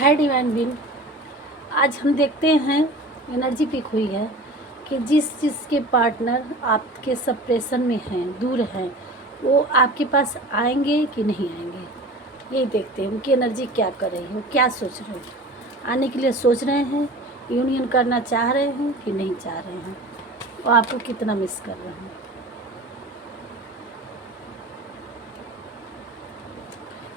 है divine being. आज हम देखते हैं एनर्जी पिक हुई है कि जिस के पार्टनर आपके सप्रेशन में हैं, दूर हैं, वो आपके पास आएंगे कि नहीं आएंगे। यही देखते हैं उनकी एनर्जी क्या कर रही है, वो क्या सोच रहे हैं। आने के लिए सोच रहे हैं, यूनियन करना चाह रहे हैं कि नहीं चाह रहे हैं, और आपको कितना मिस कर रहे हैं।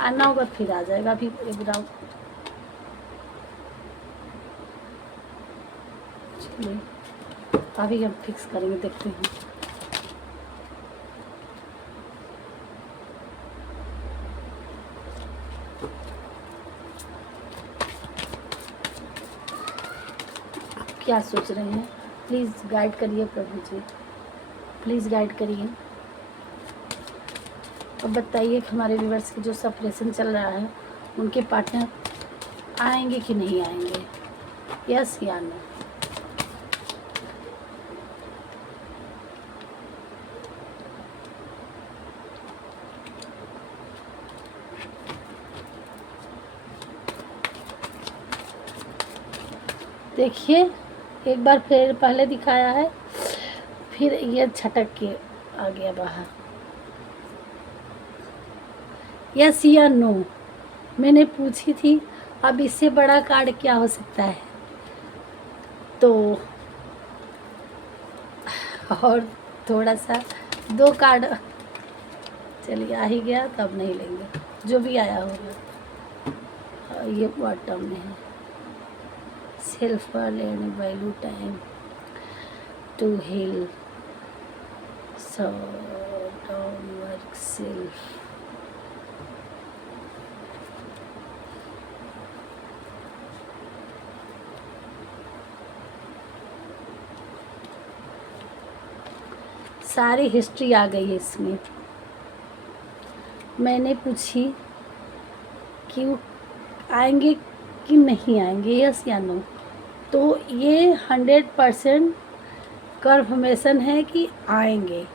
आना होगा फिर आ जाएगा। अभी एक राउंड चलिए अभी हम फिक्स करेंगे, देखते हैं। आप क्या सोच रहे हैं, प्लीज़ गाइड करिए प्रभु जी, प्लीज़ गाइड करिए। अब बताइए कि हमारे व्यूअर्स की जो सेपरेशन चल रहा है, उनके पार्टनर आएंगे कि नहीं आएंगे, यस या नो। देखिए एक बार फिर पहले दिखाया है, फिर ये छटक के आ गया बाहर। यस या नो मैंने पूछी थी। अब इससे बड़ा कार्ड क्या हो सकता है। तो और थोड़ा सा 2 कार्ड चलिए आ ही गया, तो अब नहीं लेंगे, जो भी आया होगा। ये बॉटम में है, self learning value time to heal so down work self. सारी हिस्ट्री आ गई है इसमें। मैंने पूछी कि वो आएंगे कि नहीं आएंगे, यस या नो। तो ये 100% कन्फर्मेशन है कि आएंगे,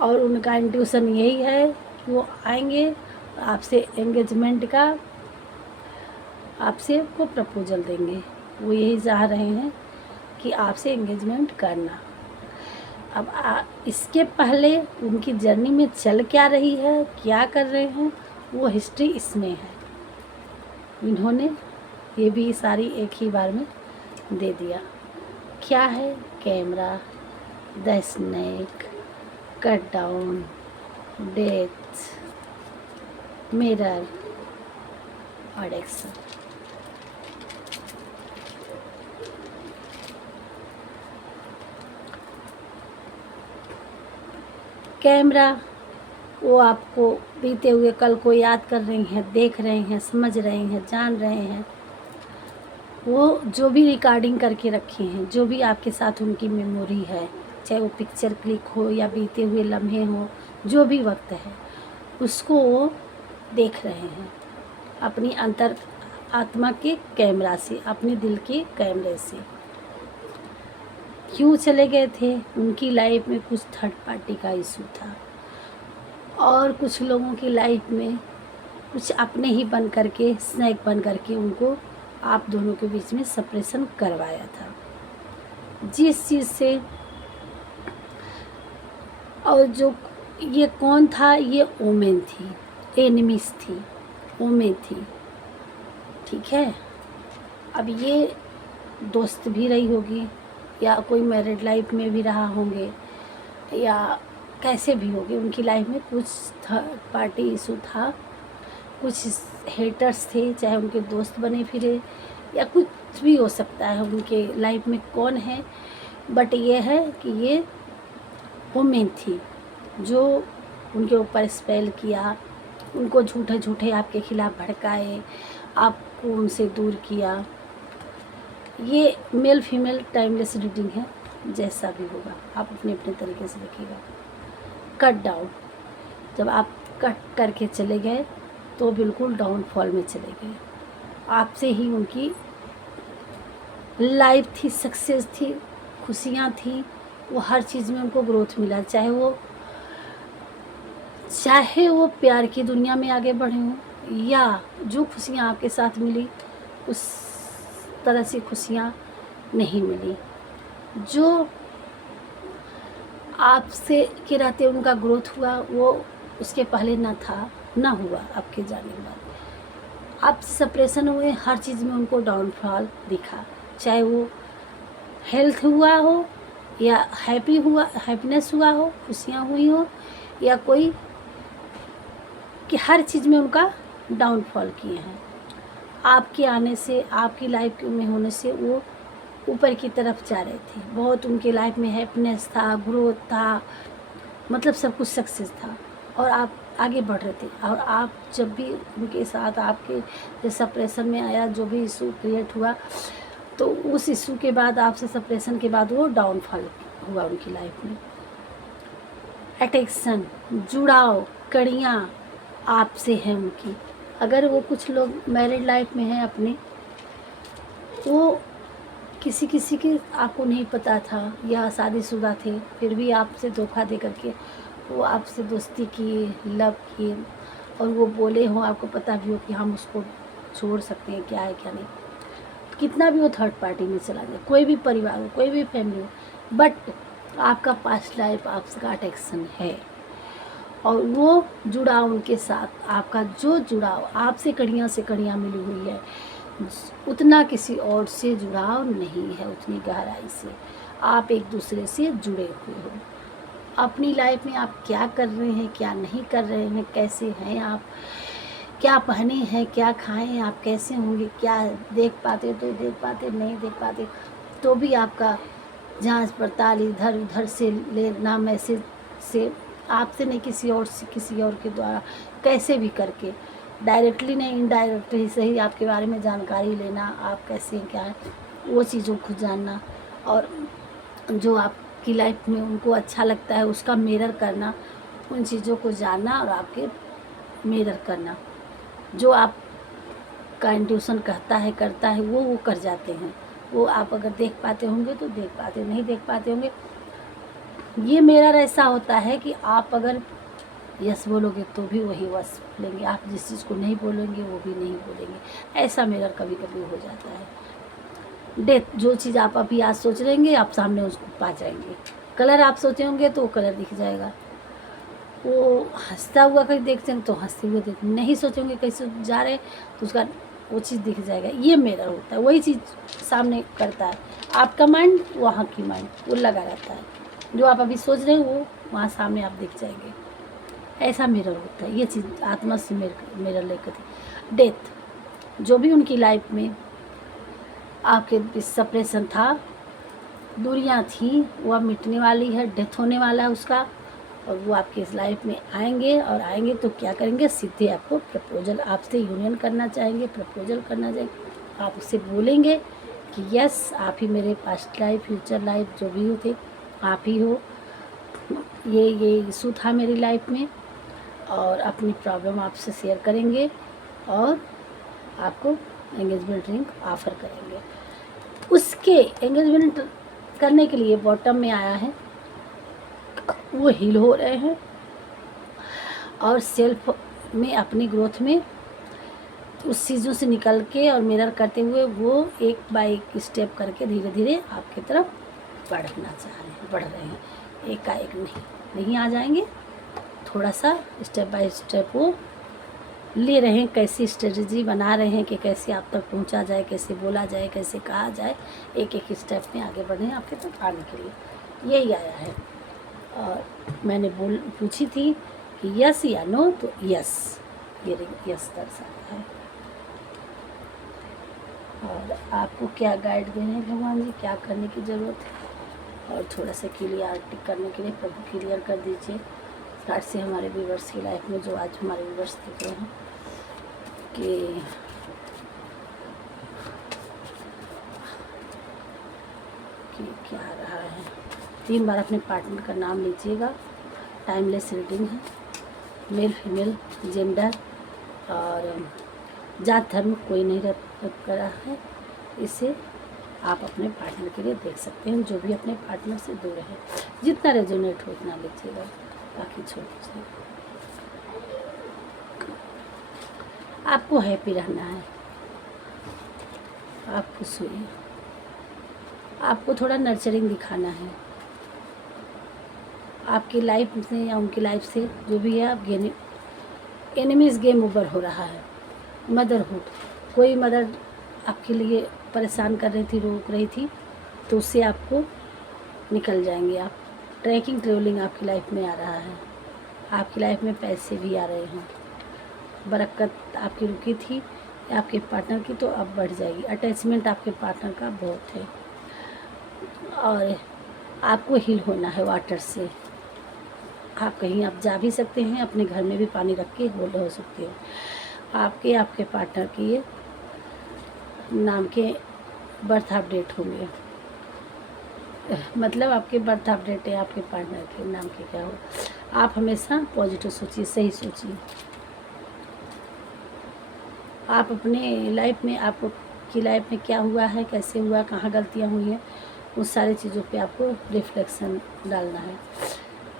और उनका इंट्यूशन यही है कि वो आएंगे, आपसे एंगेजमेंट का, आपसे वो प्रपोजल देंगे। वो यही चाह रहे हैं कि आपसे एंगेजमेंट करना। अब इसके पहले उनकी जर्नी में चल क्या रही है, क्या कर रहे हैं, वो हिस्ट्री इसमें है। इन्होंने ये भी सारी एक ही बार में दे दिया। क्या है, camera, the snake, cut down, death, mirror और एक्शन। कैमरा वो आपको बीते हुए कल को याद कर रही हैं, देख रहे हैं, समझ रहे हैं, जान रहे हैं। वो जो भी रिकॉर्डिंग करके रखे हैं, जो भी आपके साथ उनकी मेमोरी है, चाहे वो पिक्चर क्लिक हो या बीते हुए लम्हे हो, जो भी वक्त है, उसको वो देख रहे हैं अपनी अंतर आत्मा के कैमरा से, अपने दिल के कैमरे से। क्यों चले गए थे, उनकी लाइफ में कुछ थर्ड पार्टी का इशू था, और कुछ लोगों की लाइफ में कुछ अपने ही बन करके, स्नैक बन करके उनको आप दोनों के बीच में सेपरेशन करवाया था। जिस चीज़ से, और जो ये कौन था, ये ओमेन थी, एनिमीज थी, ओमेन थी, ठीक है। अब ये दोस्त भी रही होगी, या कोई मैरिड लाइफ में भी रहा होंगे, या कैसे भी होगी, उनकी लाइफ में कुछ थर्ड पार्टी इशू था, कुछ हेटर्स थे, चाहे उनके दोस्त बने फिरे, या कुछ भी हो सकता है उनके लाइफ में कौन है। बट ये है कि ये वुमेन थी जो उनके ऊपर स्पेल किया, उनको झूठे झूठे आपके खिलाफ भड़काए, आपको उनसे दूर किया। ये मेल फीमेल टाइमलेस रीडिंग है, जैसा भी होगा आप अपने अपने तरीके से देखिएगा। कट डाउन, जब आप कट करके चले गए तो बिल्कुल डाउनफॉल में चले गए। आपसे ही उनकी लाइफ थी, सक्सेस थी, खुशियाँ थी, वो हर चीज़ में उनको ग्रोथ मिला, चाहे वो प्यार की दुनिया में आगे बढ़े हों, या जो खुशियाँ आपके साथ मिली उस तरह से खुशियाँ नहीं मिली। जो आपसे के रहते उनका ग्रोथ हुआ वो उसके पहले ना था, ना हुआ आपके जाने के बाद। आपसे सेपरेशन हुए, हर चीज़ में उनको डाउनफॉल दिखा, चाहे वो हेल्थ हुआ हो या हैप्पीनेस हुआ हो, खुशियाँ हुई हो, या कोई कि हर चीज़ में उनका डाउनफॉल किए हैं। आपके आने से, आपकी लाइफ में होने से वो ऊपर की तरफ जा रहे थे। बहुत उनके लाइफ में हैप्पीनेस था, ग्रोथ था, मतलब सब कुछ सक्सेस था और आप आगे बढ़ रहे थे। और आप जब भी उनके साथ आपके जो सेपरेशन में आया, जो भी इशू क्रिएट हुआ, तो उस इशू के बाद, आपसे सेपरेशन के बाद वो डाउनफॉल हुआ उनकी लाइफ में। अट्रैक्शन, जुड़ाव, कड़ियाँ आपसे हैं उनकी। अगर वो कुछ लोग मैरिड लाइफ में हैं अपने, वो किसी किसी के आपको नहीं पता था या शादीशुदा थे, फिर भी आपसे धोखा दे करके वो आपसे दोस्ती किए, लव किए, और वो बोले हों, आपको पता भी हो कि हम उसको छोड़ सकते हैं, क्या है क्या नहीं। कितना भी वो थर्ड पार्टी में चला जाए, कोई भी परिवार हो, कोई भी फैमिली हो, बट आपका पास्ट लाइफ आपका अट्रैक्शन है और वो जुड़ाव उनके साथ, आपका जो जुड़ाव आपसे कड़ियाँ से कड़ियाँ मिली हुई है, उतना किसी और से जुड़ाव नहीं है, उतनी गहराई से आप एक दूसरे से जुड़े हुए हो। अपनी लाइफ में आप क्या कर रहे हैं, क्या नहीं कर रहे हैं, कैसे हैं आप, क्या पहने हैं, क्या खाएं, आप कैसे होंगे, क्या देख पाते तो देख पाते, नहीं देख पाते तो भी आपका जांच पड़ताल इधर उधर से लेना, मैसेज से, आपसे नहीं किसी और से, किसी और के द्वारा कैसे भी करके, डायरेक्टली नहीं इनडायरेक्टली सही आपके बारे में जानकारी लेना, आप कैसे हैं, क्या है, वो चीज़ों को जानना, और जो आपकी लाइफ में उनको अच्छा लगता है उसका मिरर करना, उन चीज़ों को जानना और आपके मिरर करना। जो आपका इंट्यूशन कहता है, करता है, वो कर जाते हैं। वो आप अगर देख पाते होंगे तो देख पाते, नहीं देख पाते होंगे। ये मिरर ऐसा होता है कि आप अगर यस बोलोगे तो भी वही वस बोलेंगे, आप जिस चीज़ को नहीं बोलेंगे वो भी नहीं बोलेंगे। ऐसा मिरर कभी कभी हो जाता है। डेथ, जो चीज़ आप अभी आज सोच रहेंगे आप सामने उसको पा जाएंगे। कलर आप सोचे होंगे तो वो कलर दिख जाएगा। वो हंसता हुआ कहीं देखते हैं तो हंसते हुए देख, नहीं सोचेंगे कैसे जा रहे तो उसका वो चीज़ दिख जाएगा। ये मिरर होता है, वही चीज़ सामने करता है। आपका माइंड, वहाँ की माइंड, वो लगा रहता है। जो आप अभी सोच रहे हैं वो वहाँ सामने आप दिख जाएंगे। ऐसा मिरर होता है। ये चीज़ आत्मा से मिरर लेकर थी। डेथ, जो भी उनकी लाइफ में आपके सेपरेशन था, दूरियां थी, वो अब मिटने वाली है, डेथ होने वाला है उसका, और वो आपके इस लाइफ में आएंगे। और आएंगे तो क्या करेंगे, सीधे आपको प्रपोजल, आपसे यूनियन करना चाहेंगे, प्रपोजल करना चाहेंगे। आप उससे बोलेंगे कि यस, आप ही मेरे पास्ट लाइफ, फ्यूचर लाइफ, जो भी हो थे, आप ही हो। ये इशू था मेरी लाइफ में, और अपनी प्रॉब्लम आपसे शेयर करेंगे और आपको एंगेजमेंट रिंग ऑफ़र करेंगे। उसके एंगेजमेंट करने के लिए बॉटम में आया है, वो हील हो रहे हैं और सेल्फ में, अपनी ग्रोथ में उस चीज़ों से निकल के और मिरर करते हुए वो एक बाय एक स्टेप करके धीरे धीरे आपकी तरफ बढ़ना चाह रहे हैं, बढ़ रहे हैं। एकाएक नहीं आ जाएंगे, थोड़ा सा स्टेप बाय स्टेप वो ले रहे हैं, कैसी स्ट्रेटजी बना रहे हैं कि कैसे आप तक पहुंचा जाए, कैसे बोला जाए, कैसे कहा जाए। एक एक स्टेप में आगे बढ़े हैं आपके तक आने के लिए। यही आया है। और मैंने पूछी थी कि यस या नो, तो यस, ये यस दर्शाता है। और आपको क्या गाइड दे रहे हैं भगवान जी, क्या करने की ज़रूरत है, और थोड़ा सा क्लियरिटी करने के लिए प्रभु क्लियर कर दीजिए स्टार्ट से हमारे व्यूवर्स की लाइफ में, जो आज हमारे व्यूवर्स देख रहे हैं कि क्या रहा है। 3 बार अपने पार्टनर का नाम लीजिएगा। टाइमलेस रीडिंग है, मेल फीमेल जेंडर और जात धर्म कोई नहीं करा है। इसे आप अपने पार्टनर के लिए देख सकते हैं, जो भी अपने पार्टनर से दूर है। जितना रेजोनेट हो उतना लीजिएगा, बाकी छोड़ दीजिए। आपको हैप्पी रहना है, आप खुश हुइए। आपको थोड़ा नर्चरिंग दिखाना है। आपकी लाइफ से या उनकी लाइफ से जो भी है, आप एनिमीज गेम ओवर हो रहा है। मदरहुड, कोई मदर आपके लिए परेशान कर रही थी, रोक रही थी, तो उससे आपको निकल जाएंगे आप। ट्रैकिंग ट्रेवलिंग आपकी लाइफ में आ रहा है। आपकी लाइफ में पैसे भी आ रहे हैं। बरकत आपकी रुकी थी आपके पार्टनर की, तो अब बढ़ जाएगी। अटैचमेंट आपके पार्टनर का बहुत है। और आपको हील होना है वाटर से। आप कहीं आप जा भी सकते हैं, अपने घर में भी पानी रख के होल्ड हो सकते हो। आपके पार्टनर के ये नाम के बर्थ अपडेट होंगे, मतलब आपके बर्थ अपडेट है आपके पार्टनर के नाम के क्या हो। आप हमेशा पॉजिटिव सोचिए, सही सोचिए। आप अपने लाइफ में, आपकी लाइफ में क्या हुआ है, कैसे हुआ, कहाँ गलतियाँ हुई हैं, उस सारी चीज़ों पे आपको रिफ्लेक्शन डालना है।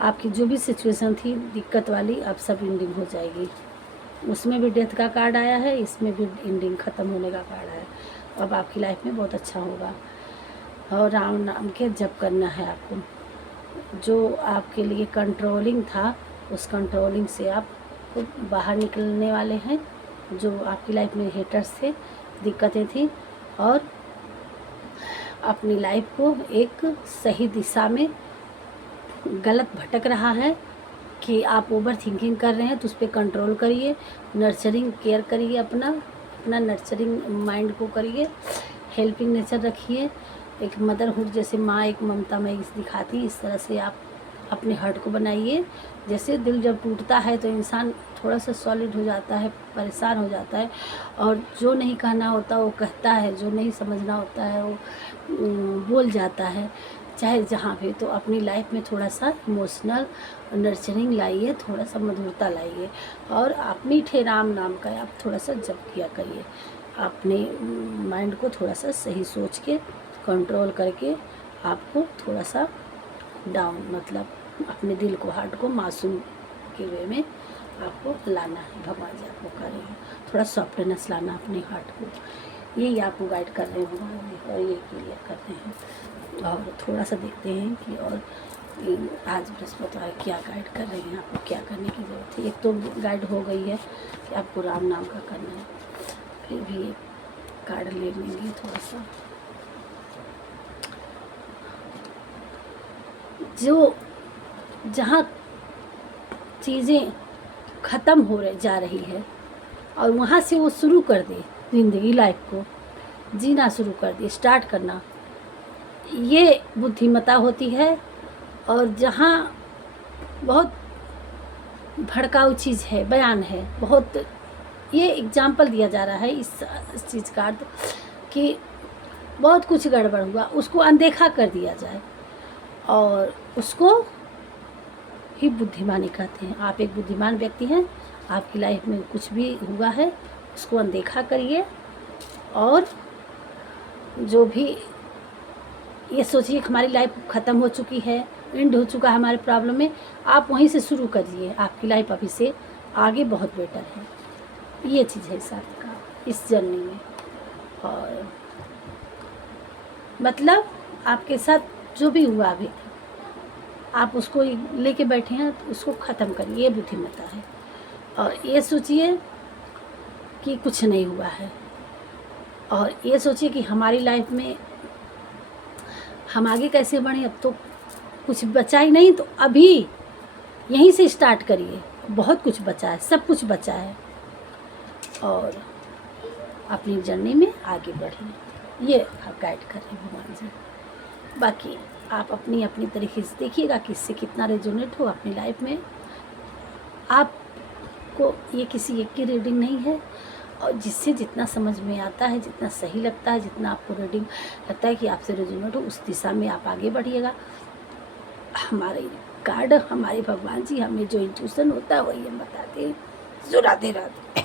आपकी जो भी सिचुएशन थी दिक्कत वाली, अब सब एंडिंग हो जाएगी। उसमें भी डेथ का कार्ड आया है, इसमें भी एंडिंग ख़त्म होने का कार्ड है। अब आपकी लाइफ में बहुत अच्छा होगा। और राम नाम के जप करना है आपको। जो आपके लिए कंट्रोलिंग था, उस कंट्रोलिंग से आप बाहर निकलने वाले हैं। जो आपकी लाइफ में हेटर्स थे, दिक्कतें थी, और अपनी लाइफ को एक सही दिशा में गलत भटक रहा है कि आप ओवर थिंकिंग कर रहे हैं, तो उस पर कंट्रोल करिए। नर्चरिंग केयर करिए, अपना नर्चरिंग माइंड को करिए। हेल्पिंग नेचर रखिए। एक मदरहुड जैसे माँ एक ममता में दिखाती, इस तरह से आप अपने हार्ट को बनाइए। जैसे दिल जब टूटता है तो इंसान थोड़ा सा सॉलिड हो जाता है, परेशान हो जाता है, और जो नहीं कहना होता वो कहता है, जो नहीं समझना होता है वो बोल जाता है, चाहे जहाँ भी। तो अपनी लाइफ में थोड़ा सा इमोशनल नर्चरिंग लाइए, थोड़ा सा मधुरता लाइए, और आप मीठे राम नाम का आप थोड़ा सा जप किया करिए। अपने माइंड को थोड़ा सा सही सोच के कंट्रोल करके आपको थोड़ा सा डाउन, मतलब अपने दिल को, हार्ट को मासूम के वे में आपको लाना है। भगवान जी आपको कर रहे हैं, थोड़ा सॉफ्टनेस लाना अपने हार्ट को। यही आपको गाइड कर रहे हैं भगवान जी, और ये क्लियर करते हैं। और थोड़ा सा देखते हैं कि और आज बृहस्पतिवार क्या गाइड कर रहे हैं, आपको क्या करने की ज़रूरत है। एक तो गाइड हो गई है कि आपको राम नाम का करना है, फिर भी एक कार्ड ले लेंगे थोड़ा सा। जो जहाँ चीज़ें ख़त्म हो जा रही है, और वहाँ से वो शुरू कर दे, ज़िंदगी लाइफ को जीना शुरू कर दे, स्टार्ट करना, ये बुद्धिमता होती है। और जहाँ बहुत भड़काऊ चीज़ है, बयान है, बहुत, ये एग्जाम्पल दिया जा रहा है इस चीज़ का अर्थ कि बहुत कुछ गड़बड़ हुआ, उसको अनदेखा कर दिया जाए, और उसको ही बुद्धिमानी कहते हैं। आप एक बुद्धिमान व्यक्ति हैं, आपकी लाइफ में कुछ भी हुआ है उसको अनदेखा करिए, और जो भी ये सोचिए कि हमारी लाइफ ख़त्म हो चुकी है, एंड हो चुका है हमारे प्रॉब्लम में, आप वहीं से शुरू करिए। आपकी लाइफ अभी से आगे बहुत बेटर है। ये चीज़ है साथ का इस जर्नी में। और मतलब आपके साथ जो भी हुआ अभी आप उसको लेके बैठे हैं, तो उसको ख़त्म करिए, ये बुद्धिमत्ता है। और ये सोचिए कि कुछ नहीं हुआ है, और ये सोचिए कि हमारी लाइफ में हम आगे कैसे बढ़ें। अब तो कुछ बचा ही नहीं, तो अभी यहीं से स्टार्ट करिए। बहुत कुछ बचा है, सब कुछ बचा है, और अपनी जर्नी में आगे बढ़िए। ये आप गाइड कर रहे हैं भगवान जी। बाकी आप अपनी अपनी तरीके से देखिएगा कि इससे कितना रेजोनेट हो अपनी लाइफ में। आपको ये किसी एक की रीडिंग नहीं है, और जिससे जितना समझ में आता है, जितना सही लगता है, जितना आपको रीडिंग लगता है कि आपसे रेजोनेट हो, उस दिशा में आप आगे बढ़िएगा। हमारे कार्ड, हमारे भगवान जी हमें जो इंट्यूशन होता है वही हम बताते हैं। जो राधे राधे।